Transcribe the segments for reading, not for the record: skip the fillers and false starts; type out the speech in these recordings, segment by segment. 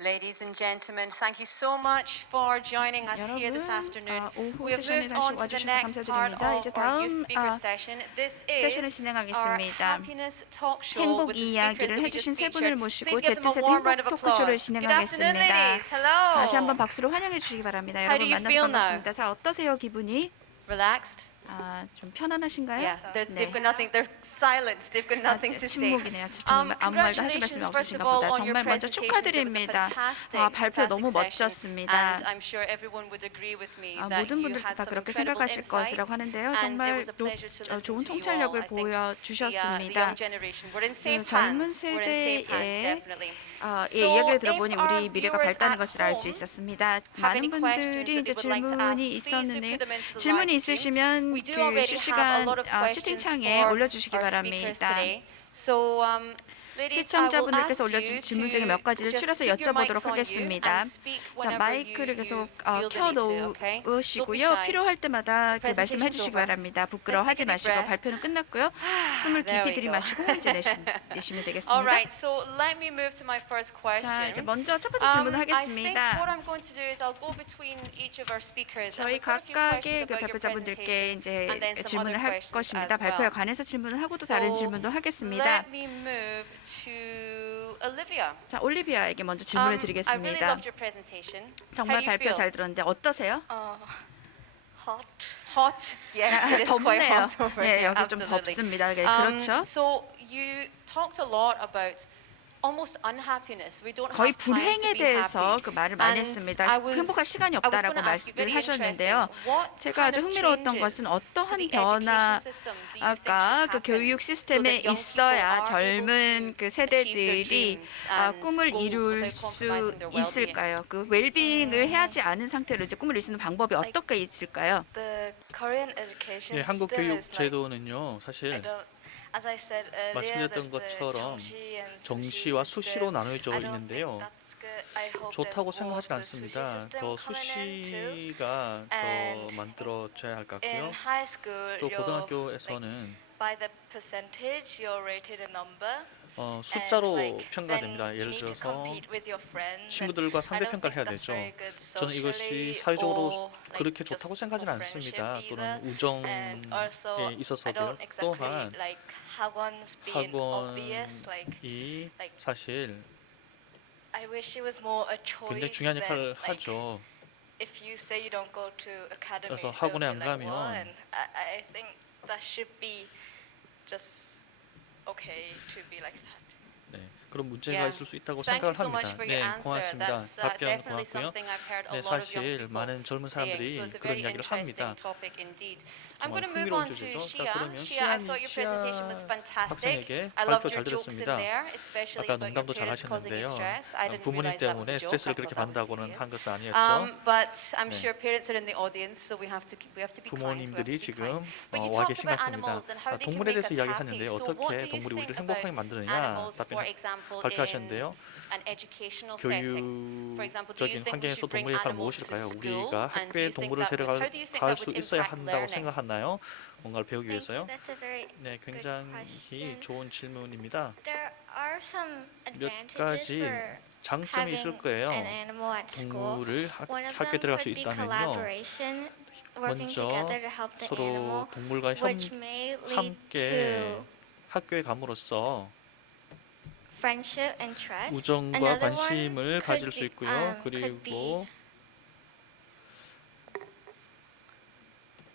Ladies and gentlemen, thank you so much for joining us here this afternoon. 오후 We have 세션에 moved on to the 와주셔서 next part 감사드립니다. of 이제 our youth 다음 speaker session. This 세션을 is our 진행하겠습니다. happiness talk show 행복 with the speakers 이야기를 that we just 해주신 세 featured. 분을 모시고 Please give them a Z warm round 행복 of 토크쇼를 applause. Good afternoon, 진행하겠습니다. ladies. 다시 Hello. 한번 박수로 환영해 주시기 바랍니다. How do 여러분 you 만나서 feel now? 반갑습니다. 자, 어떠세요, 기분이? Relaxed? 좀 편안하신가요? Yeah, they've 네. got nothing. They're silent. They've got nothing to say. 침묵이네요. 정말 아무 말도 하실 말씀이 Congratulations, first of 없으신가 all, 보다. on your 정말 먼저 presentations. It was a 축하드립니다. fantastic, 발표 너무 fantastic 멋졌습니다. session. And I'm sure everyone would agree with me that 모든 you 분들도 had 다 some 그렇게 incredible 생각하실 것이라고 insights. 하는데요. And it 정말 was a pleasure to listen 좋은 to you all. 통찰력을 I think the 보여주셨습니다. young generation, we're in safe 젊은 hands. We're in safe hands, 세대의 definitely. 이야기를 So 들어보니 if our 우리 미래가 viewers 발달하는 at 것을 알 수 home 있었습니다. have any 많은 questions 분들이 that 이제 they would like to ask, 질문이 please do 있었는데요. put them into the 질문이 live stream. 있으시면 We do 그 already have a 실시간 lot of questions 채팅창에 for 올려주시기 our speakers 바랍니다. today. So, ladies, I will 시청자분들께서 ask 올려주신 you 질문 중에 몇 to 가지를 just 추려서 keep your mics 여쭤보도록 on you 하겠습니다. and speak 자, whenever 마이크를 you 계속 feel the need to, okay? Don't be 켜놓으시고요. shy. 필요할 때마다 The 말씀해 presentation's 주시기 over. 바랍니다. Let's 부끄러워하지 take a deep 마시고 breath. 발표는 끝났고요. 숨을 There we 깊이 go. 들이마시고 호흡제 내쉬면 All 되겠습니다. right, so let me move to my first question. 자, 이제 먼저 첫 번째 질문을 I think 하겠습니다. what I'm going to do is I'll go between each of our speakers. And 저희 we've got a few 각각의 questions 그 about your 발표자분들께 presentation 이제 and then some other 질문을 할 questions 것입니다. as 발표에 well. 관해서 질문을 하고 또 So 다른 질문도 하겠습니다. let me move to Olivia. 자, 올리비아에게 먼저 I 질문을 really 드리겠습니다. loved your presentation. How 정말 do you 발표 feel? 잘 들었는데 어떠세요? Hot. Hot. Yes, it is quite 덥네요. hot over 네, here. 여기 좀 Absolutely. 덥습니다. 네, 그렇죠. So you talked a lot about almost unhappiness. We don't 거의 have time to 불행에 be 대해서 happy. 그 말을 많이 And 했습니다. I was 행복할 시간이 going 없다라고 to ask you very 말씀을 하셨는데요. interesting. What 제가 kind 아주 of 흥미로웠던 changes 것은 to 어떠한 the education system do you think should 변화가 그 happen 교육 so 시스템에 that young people 있어야 are able 젊은 to 그 achieve their 세대들이 dreams and 꿈을 goals 이룰 without 수 compromising their well-being? 있을까요? 그 웰빙을 해하지 않은 상태로 이제 꿈을 이룰 수 있는 방법이 어떻게 있을까요? The Korean education 예, 한국 system 교육 is like, 제도는요, 사실 as I said earlier, 말씀드렸던 there's the 것처럼 정시 and 정시와 수시 수시로 system. 나눠져 I don't 있는데요. think that's good. I hope 좋다고 there's more 생각하진 of the sushi 않습니다. system 더 coming in too. 수시가 더 And 만들어져야 할 것 In 같고요. high school, 또 you're, 고등학교에서는 by the percentage, you're rated a number. 숫자로 and, like, 평가됩니다. then you 예를 need to 들어서 compete with your friends. And 친구들과 I 상대 don't 평가를 해야 think that's 되죠. very good 저는 이것이 socially 사회적으로 or, like, 그렇게 just 좋다고 생각하진 for 않습니다. friendship 또는 either. 우정에 And also, I 있어서도요. don't exactly 또한 like 학원's being obvious. Like 학원이 like 사실 I wish it was more a choice. 굉장히 중요한 that, 역할을 like, 하죠. if you say you don't go to academy, 그래서 they'll 학원에 be 안 like, 가면 what? And I think that should be just okay to be like that. 네, 그런 문제가 Yeah. 있을 수 있다고 Thank you 생각을 so 합니다. much for your 네, answer. 고맙습니다. That's 답변 definitely 고맙고요. something I've heard a 네, lot of young 사실 people 많은 젊은 saying. 사람들이 So it's a 그런 very 이야기를 합니다. interesting topic indeed. I'm 정말 going to move 흥미로운 on to 주제죠. 자, Shia. 그러면 Shia, I thought your presentation was fantastic. 학생에게 I loved 발표 your 잘 jokes in 들었습니다. there, especially 아까 about your 농담도 잘 parents causing you 하셨는데요. stress. I didn't 부모님 realize that was 때문에 a joke. 스트레스를 I 그렇게 thought that was 받는다고는 serious. 한 것은 아니었죠. But I'm 네. sure parents are in the audience, so we have to be kind. We have to 부모님들이 be 지금 kind. But you 와 talked 계신 about 것 같습니다. animals and how they can 동물에 make 대해서 us 이야기하는데 happy. So what 어떻게 do you 동물이 think 우리를 행복하게 about 만드느냐 animals, for 답변 example, in 발표하셨는데요. an educational setting? For example, do you 교육적인 think we 환경에서 should bring 동물의 역할은 animals to 무엇일까요? school? 우리가 And do you 학교에 think 동물을 that would, how do you think 데려갈 that 수 would 있어야 impact 한다고 learning? 생각하나요? 뭔가를 배우기 Thank 위해서요? you. That's a very 네, good 굉장히 question. 좋은 질문입니다. There are some 몇 advantages 가지 for 장점이 있을 having 거예요. an animal at school. 동물을 One of 학교에 them 들어갈 수 could be 있다면요. collaboration, working 먼저 together to help the 서로 animal, 동물과 which may lead 함께 to 학교에 감으로써 friendship and trust. 우정과 Another one 관심을 could 가질 수 be, 있고요. could be 그리고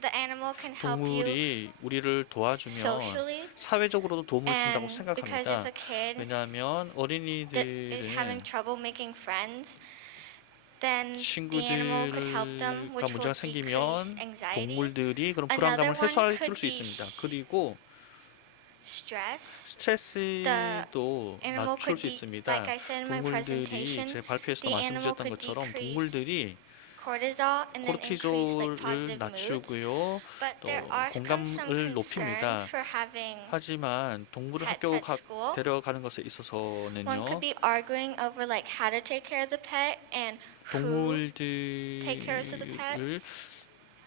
the animal can help you 동물이 우리를 도와주면 socially. 사회적으로도 도움을 준다고 And because if 생각합니다. a kid 왜냐하면 that is having 어린이들은 trouble making friends, then the animal could help them, 친구들과 which will 문제가 decrease 생기면 anxiety, 동물들이 그런 Another 불안감을 one 해소할 could 수 be 있습니다. 그리고 stress. 스트레스도 animal 낮출 could 수 be, 있습니다. like I said in my 동물들이 presentation, 제 발표에서 the animal 말씀드렸던 could 것처럼 decrease 동물들이 cortisol and then increase like 코르티졸을 positive moods. 낮추고요. But 또 there are some 공감을 높입니다. concerns for having 하지만 동물을 pets 학교 at school. 데려가는 것에 One 있어서는요. could be arguing over like how to take care of the pet and who. take care of the pet. 동물들을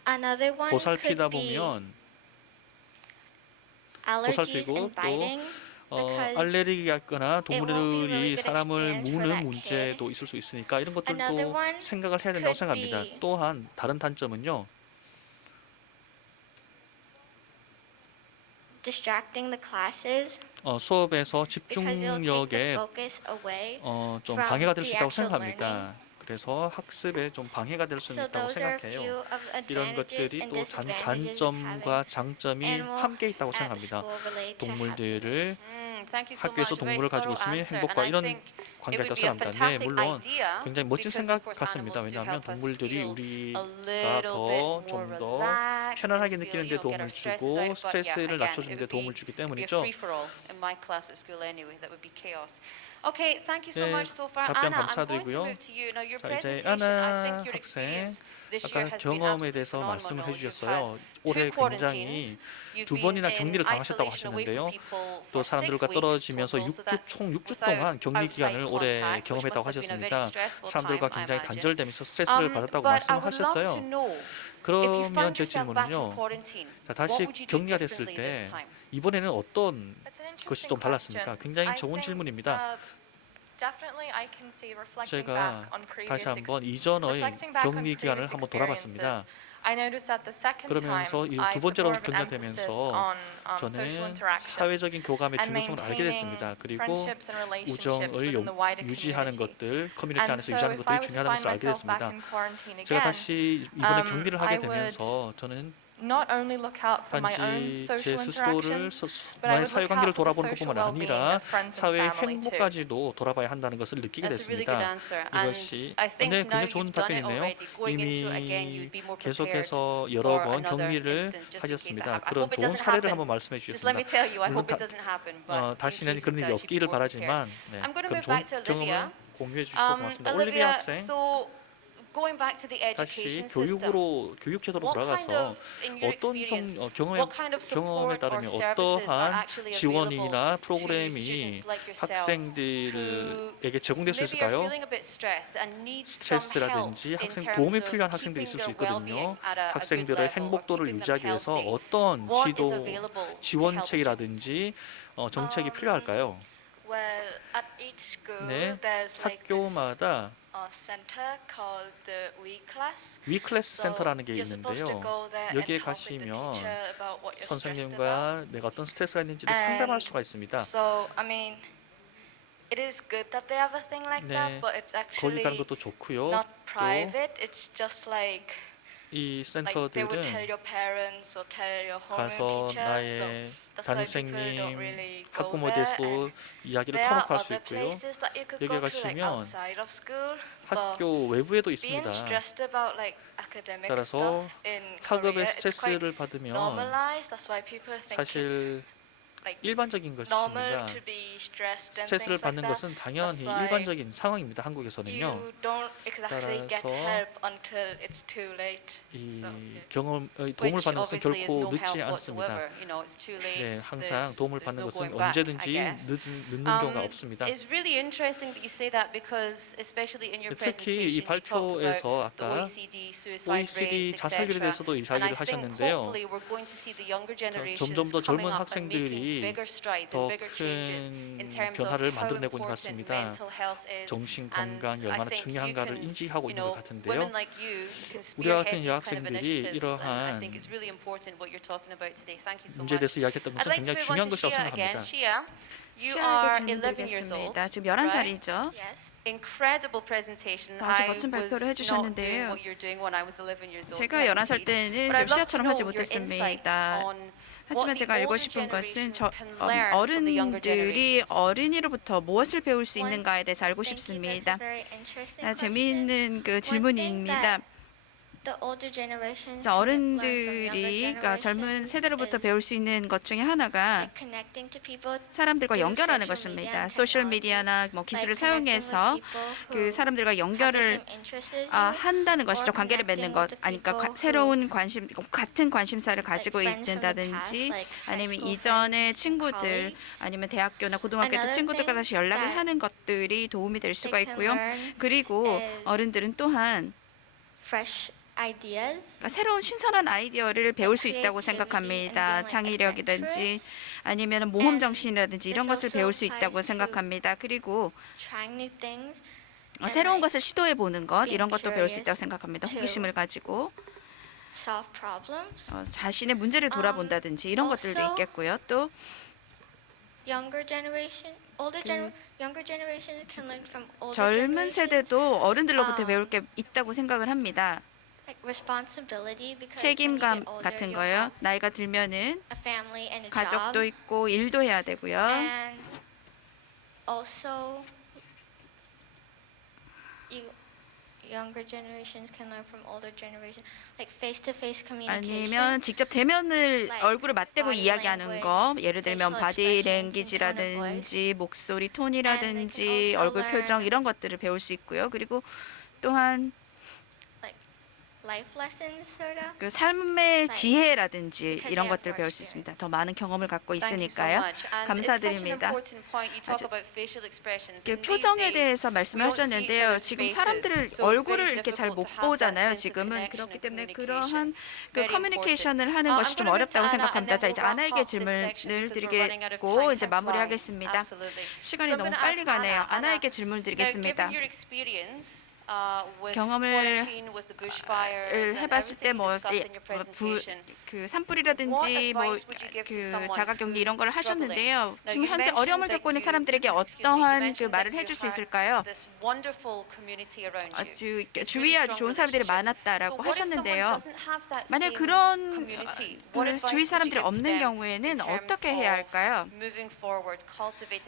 Another one could 보살피다 be 보면 allergies 보살피고 and biting. Because 알레르기가 있거나 it won't be really 동물들이 good 사람을 experience for 무는 that 문제도 kid. 있을 수 있으니까 이런 Another 것들도 one 생각을 해야 된다고 could 생각합니다. be 또한 다른 단점은요. distracting the classes 수업에서 because it'll take the 집중력에 focus away. 좀 from 방해가 될 수 the 있다고 actual 생각합니다. 그래서 학습에 좀 방해가 될 수 So 있다고 those are a 생각해요. few of 이런 advantages 것들이 and 또 disadvantages of having 단점과 장점이 animal 함께 있다고 at 생각합니다. school relate to happiness. 동물들을 Thank you so 학교에서 much. A very 동물을 가지고 thorough 있으면 answer. 행복과 And I 이런 think it 관계가 would 있다고 be a 생각합니다. 네, fantastic 물론 idea 굉장히 멋진 because 생각 of course 같습니다. animals do 왜냐하면 help us 동물들이 feel a 우리가 little bit 더 좀 more 더 relaxed 편안하게 and feel, 느끼는 데 get 도움을 our stresses 주고 out. But yeah, 스트레스를 again, 낮춰주는 데 it 도움을 would 주기 be a 때문이죠. free for all in my class at school anyway. That would be chaos. Okay, thank you so 네, much so far. 답변 Anna, I'm going to 감사드리고요. move to you. Now, your 자, 이제 presentation, I 아나 think your 학생 experience this year 아까 has been 경험에 absolutely 대해서 말씀을 phenomenal. You've had 해주셨어요. two 올해 굉장히 quarantines. You've 두 been 번이나 in 격리를 당하셨다고 isolation away from 하시는데요. people 또 for 6 사람들과 weeks 떨어지면서 total. So 6주 that's 총 6주 without 동안 격리 outside 기간을 올해 contact, which 경험했다고 must have been a very 하셨습니다. stressful 사람들과 time, I 굉장히 imagine. 단절되면서 스트레스를 받았다고 But I would love to 말씀하셨어요. know if you 그러면 found 제 yourself back in 질문은요. quarantine, 자, what 다시 would you do 격리가 됐을 differently this 때 time? 이번에는 어떤 That's an 것이 interesting 좀 달랐습니까? question. 굉장히 I 좋은 think, 질문입니다. definitely I can see reflecting 제가 back on previous 다시 한번 이전의 reflecting back on 격리 기간을 previous 한번 돌아봤습니다. experiences. I noticed that the second 그러면서 time 이 I 두 put 번째로 more of an emphasis 격려되면서 on social 저는 interaction 사회적인 교감의 and 중요성을 알게 maintaining 됐습니다. 그리고 friendships and relationships 우정을 within the wider 유지하는 community. 것들, 커뮤니티 And 안에서 so 유지하는 if I 것들이 were to 중요하다는 find 것을 알게 myself back 됐습니다. in quarantine 제가 again, 다시 이번에 격리를 하게 I would 되면서 저는 not only look out for my own 단지 제 social 스스로를 interactions, 나의 but I would 사회 look 관계를 out for the 돌아보는 social 것뿐만 well-being 아니라 of friends and 사회의 family too. 행복까지도 돌아봐야 한다는 것을 느끼게 That's a really good 됐습니다. answer. And 이것이 I think 네, now 굉장히 좋은 you've done it 답변이네요. already. Going into it again, you 이미 would be more prepared 계속해서 여러 for 번 another 격리를 instance, just in case it 하셨습니다. happens. I 그런 hope it 좋은 doesn't 사례를 happen. 한번 말씀해 Just let me 주셨습니다. tell you, I 물론 hope it doesn't happen. But in 다시는 case 그런 it 일이 does, you'd be 없기를 more prepared. 바라지만 네, I'm going to 그런 move back 좋은 to Olivia. 경험을 공유해 주셔서 고맙습니다. 올리비아 Olivia, 학생 so going back to the 다시 education system, 교육 제도로 what kind 돌아가서 of, in your 어떤 experience, 경험에 what kind of 경험에 support or 따르면 services are 어떠한 actually available 지원이나 to 프로그램이 students like yourself 학생들에게 제공될 수 maybe are 있을까요? feeling a bit stressed and need some help 스트레스라든지 in 학생 terms 도움이 of 필요한 학생들이 keeping 있을 수 their 있거든요. well-being at a good 학생들의 level or 행복도를 keeping them 유지하기 위해서 healthy? 어떤 What is 지도 available to help students? 지원책이라든지 정책이 필요할까요? Well, at each school 네, there's like this 학교마다 center called the We class. 위클래스 So 센터라는 게 you're supposed to 있는데요. go there and 여기에 talk with the 가시면 teacher about what you're stressed about. 선생님과 내가 어떤 스트레스가 있는지를 상담할 수가 있습니다. So I mean, it is good that they have a thing like 네, that, but it's 거기 actually 가는 것도 좋고요. not private. It's just like 이 they would tell 센터들은 your parents or tell your homeroom 가서 teacher. So 나의 that's why people don't 담임선생님, really go 학부모에 there. 대해서 And 이야기를 there are 터놓을 수 other 있고요. places that you could 여기 go to, like 가시면 outside of school. But 학교 외부에도 being 있습니다. stressed about like academic 따라서 stuff in 학업의 Korea, it's quite 스트레스를 받으면 normalized. That's why people think it's 사실 like 일반적인 normal 것입니다. to be stressed and 스트레스를 things like 받는 that. 것은 당연히 That's why 일반적인 상황입니다. 한국에서는요. You don't exactly get 따라서 help until it's too late. 이 So, yeah. 도움을 Which 받는 것은 obviously is 결코 no 늦지 help 않습니다. whatsoever. You know, it's too late. 네, 항상 there's 도움을 받는 no 것은 going back, I 언제든지 guess. 늦는 경우가 없습니다. It's really interesting that you say that because especially in your 특히 presentation 이 you talked about 발표에서 the 아까 OECD suicide OECD rates, 자살률에 etc. 대해서도 And I 이야기를 think 하셨는데요. hopefully we're going to see the younger generations 점점 더 coming 젊은 up and making 학생들이 bigger strides 더 and bigger changes in 큰 terms of 변화를 how 만들어내고 있는 것 important 같습니다. mental health is. 정신 And 건강이 I 얼마나 think you 중요한가를 can, 인지하고 you 있는 것 know, 같은데요. women like you can 우리와 spearhead 같은 these kind of 여학생들이 initiatives, and I 이러한 think it's really important what you're talking about today. Thank you so 문제에 much. 대해서 이야기했던 I'd 것은 like to 굉장히 move on 중요한 to 것이라고 Shia again. 생각합니다. Shia, you 시아에게 are 질문 11 years old. 드리겠습니다. 지금 11살이죠. Yes. Incredible presentation. 아주 I 멋진 was 발표를 not doing 해주셨는데요. what you're doing when I was 11 years old. 제가 11살 때는 But 지금 I'd love to 시아처럼 know 하지 your insights 못했습니다. on 하지만 what 제가 the 알고 older 싶은 것은 generations can learn from the younger 어른들이 generations. 어린이로부터 무엇을 배울 수 있는가에 대해서 알고 Thank you. That's a 싶습니다. very interesting 아, question. 재미있는 그 One thing 질문입니다. that the older generations 자, can learn from 어른들이 younger 그러니까 젊은 generations 세대로부터 is 배울 수 있는 것 중에 하나가 like connecting to people 사람들과 through 연결하는 social media 것입니다. and 소셜 technology. 미디어나 뭐 기술을 Like connecting with 사용해서 people 그 who 사람들과 have the 연결을 same interests as you, 한다는 것이죠. or 관계를 맺는 connecting 것. with the 아니, 그러니까 people who 새로운 관심, 같은 관심사를 like 가지고 friends from the past, 있다든지 like high 아니면 school 이전의 friends, 친구들 colleagues. 아니면 대학교나 고등학교 때 Another 친구들과 thing 다시 연락을 that 하는 것들이 도움이 될 수가 they can 있고요. learn 그리고 is 어른들은 또한 fresh ideas. 그러니까 새로운 신선한 아이디어를 배울 수 있다고 creativity 생각합니다. and being, like, 창의력이든지 adventurous. 아니면 모험 And 정신이라든지 이런 this 것을 also 배울 수 applies 있다고 to 생각합니다. 그리고 Trying new things. and, 새로운 like, 것을 시도해 보는 것 being 이런 것도 배울 수 curious 있다고 생각합니다. to 호기심을 가지고 solve problems. 자신의 문제를 돌아본다든지 이런 것들도 also 있겠고요. 또 Younger generation, younger generations can learn from older 젊은 generations. 세대도 어른들로부터 아. 배울 게 있다고 생각을 합니다. Like responsibility because when you 책임감 get older, 같은 you'll 거요. have 나이가 들면은 a family and a 가족도 job. 있고 일도 해야 되고요. And also, younger generations can learn from older generations, like face-to-face communication. 아니면 직접 대면을 like 얼굴을 맞대고 body 이야기하는 거, 예를 들면 facial 바디 expressions and tone of 랭귀지라든지 목소리 And 톤이라든지 they can also 얼굴 learn 표정 이런 것들을 배울 수 있고요. 그리고 또한 life lessons, sort of. 그 삶의 지혜라든지 because 이런 they have 것들을 more 배울 수 experience. 있습니다. 더 많은 경험을 갖고 Thank you so 있으니까요. much. And 감사드립니다. It's such an important point. You talk about facial expressions. 그 In these 표정에 days, 대해서 we 말씀을 don't see each 하셨는데요. other's 지금 faces, 사람들을 so it's very 얼굴을 이렇게 잘 못 difficult to have that 보잖아요. sense of 지금은 connection 그렇기 and 때문에 communication. 그러한 그 Very 커뮤니케이션을 하는 important. 것이 I'm 좀 gonna 어렵다고 move to Anna, 생각합니다. and 자, then 이제 we'll 아나에게 wrap up this section 질문을 because we're running out of 드리겠고 time. 이제 Time 마무리하겠습니다. flies. Absolutely. 시간이 So I'm 너무 gonna 빨리 ask 가네요. Anna. 아나에게 질문 Now, 드리겠습니다. given your experience with 경험을 quarantine, with the bushfires, and 해봤을 때 everything 뭐 you discussed in your presentation, 그 산불이라든지 뭐 그 자가격리 이런 걸 하셨는데요. 지금 현재 어려움을 겪고 있는 사람들에게 어떠한 그 말을 해줄 수 있을까요? 아주 주위에 아주 좋은 사람들이 많았다라고 하셨는데요. 만약 그런 주위 사람들이 없는 경우에는 어떻게 해야 할까요?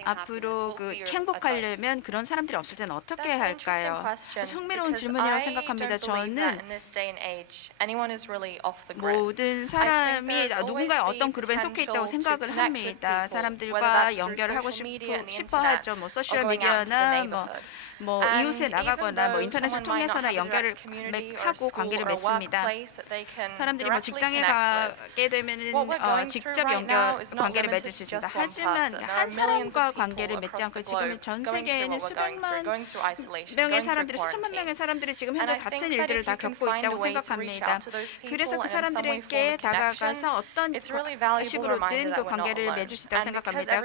앞으로 그 행복하려면 그런 사람들이 없을 때는 어떻게 해야 That's an interesting 할까요? question 아주 흥미로운 because 질문이라고 I 생각합니다. don't believe that 저는 in this day and age anyone is really off the grid. 모든 사람이 누군가의 어떤 그룹에 속해 있다고 생각을 합니다. 사람들과 연결을 하고 싶어 하죠. 뭐 소셜 미디어나 뭐 이웃에 나가거나 뭐 인터넷을 통해서나 연결을 하고 관계를 맺습니다. 사람들이 뭐 직장에 가게 되면은 직접 관계를 맺을 수 있습니다. 하지만 한 사람과 관계를 맺지 않고 지금 전 세계에는 수백만 명의 사람들이 수천만 명의 사람들이 지금 현재 같은 일들을 다 겪고 있다고 생각합니다. 그래서 그 사람들에게 다가가서 어떤 식으로든 그 관계를 맺을 수 있다고 생각합니다.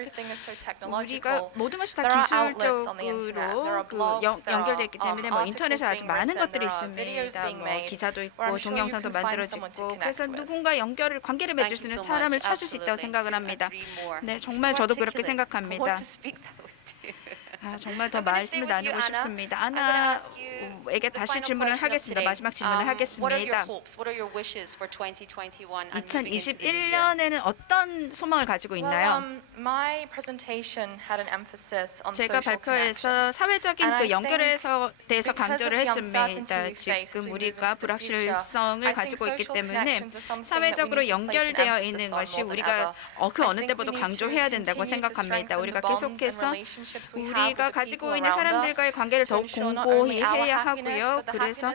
우리가 모든 것이 다 기술적으로 그 연결되어 있기 때문에 뭐 인터넷에 아주 많은 것들이 있습니다. 뭐 기사도 있고 동영상도 만들어지고 그래서 누군가 관계를 맺을 수 있는 사람을 찾을 수 있다고 생각을 합니다. 네, 정말 저도 그렇게 생각합니다. 정말 더 말씀을 나누고 싶습니다. 아나에게 다시 질문을 하겠습니다. 마지막 질문을 하겠습니다. 2021년에는 어떤 소망을 가지고 있나요? 제가 발표에서 사회적인 그 연결에 대해서 강조를 했습니다. 지금 우리가 불확실성을 가지고 있기 때문에 사회적으로 연결되어 있는 것이 우리가 그 어느 때보다 강조해야 된다고 생각합니다. 우리가 계속해서 우리가 가지고 있는 사람들과의 관계를 더욱 공고히 해야 하고요. 그래서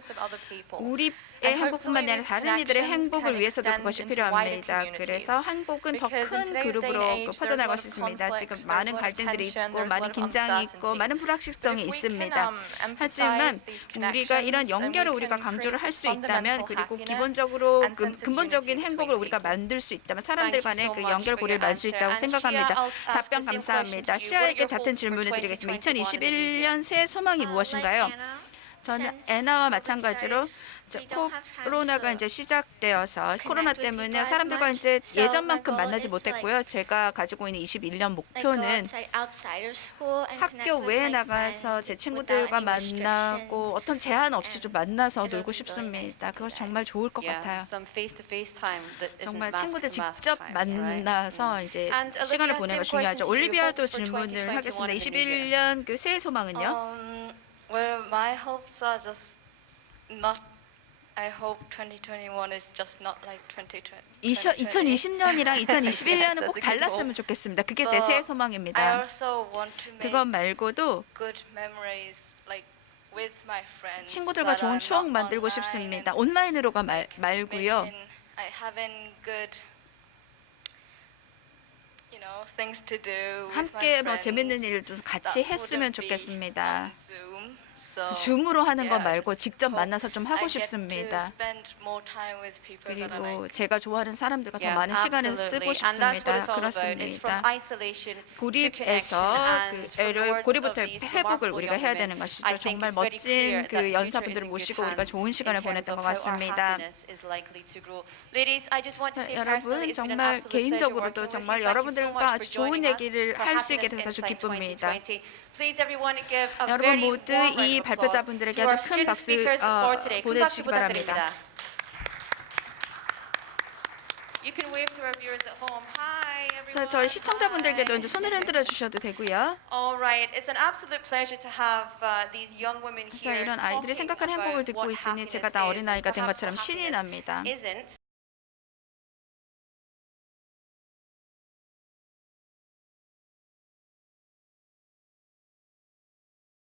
우리의 행복뿐만 아니라 다른 이들의 행복을 위해서도 그것이 필요합니다. 그래서 행복은 더 큰 그룹으로 퍼져나갈 수 있습니다. 지금 많은 갈등들이 있고 많은 긴장이 있고 많은 불확실성이 있습니다. 하지만 우리가 이런 연결을 우리가 강조를 할 수 있다면 그리고 기본적으로 근본적인 행복을 우리가 만들 수 있다면 사람들 간의 그 연결고리를 만들 수 있다고 생각합니다. 답변 감사합니다. 시아에게 같은 질문을 드리겠습니다. 2021년 새해 소망이 무엇인가요? 저는 애나와 마찬가지로 코로나가 이제 시작되어서 코로나 때문에 사람들과 이제 예전만큼 만나지 못했고요. 제가 가지고 있는 21년 목표는 학교 외에 나가서 제 친구들과 만나고 어떤 제한 없이 좀 만나서 놀고 싶습니다. 그것이 정말 좋을 것 같아요. 정말 친구들 직접 만나서 이제 시간을 보내는 거 중요하죠. 올리비아도 질문을 하겠습니다. 21년 그 새해 소망은요? Well, my hopes are just not. I hope 2021 is just not like 2020. 2020년이랑 2021년은 꼭 달랐으면 좋겠습니다. 그게 제 새해 I 소망입니다. also want to make 그것 말고도 good memories like with my friends. 친구들과 좋은 추억 만들고 싶습니다. 온라인으로가 말고요. I having good, things to do with my 함께 뭐 friends 재밌는 일도 같이 that 했으면 wouldn't be 좋겠습니다. on Zoom. So 줌으로 하는 거 yeah, 말고 just 직접 hope 만나서 좀 I 하고 get to 싶습니다. spend more time with people that I 그리고 like. 제가 좋아하는 사람들과 더 Yeah, 많은 시간을 absolutely. 쓰고 And that's what 싶습니다. it's all about. It's from 그렇습니다. isolation to 고립에서 connection. And 그 from the words 고립부터 of these 회복을 remarkable 우리가 young 해야 women, 되는 것이죠. I think 정말 it's very clear 멋진 that 그 the future is 연사분들을 in good 모시고 우리가 hands 좋은 in 시간을 terms 보냈던 of 것 how our 같습니다. happiness is likely to grow. Ladies, I just want to say 여러분 personally, it's been an 정말 absolute pleasure working 개인적으로도 with you. 정말 Thank you so 여러분들과 much for 아주 좋은 joining us 얘기를 for 할 수 있게 Happiness 돼서 Insight 기쁩니다. 2020. Please everyone give a 여러분 very 모두 warm round 이 of applause 발표자분들에게 to our 아주 큰 student 박수 speakers for today. 큰 박수 보내주시기 바랍니다. 부탁드립니다. You can wave to our viewers at home. Hi everyone. 저희 시청자분들께도 Hi. 이제 손을 흔들어 주셔도 되고요. All right, it's an absolute pleasure to have these young women 자, here 이런 아이들이 talking 생각하는 행복을 about 듣고 what 있으니 happiness 제가 다 is 어린아이가 and 된 perhaps 것처럼 what 신이 happiness 납니다. isn't.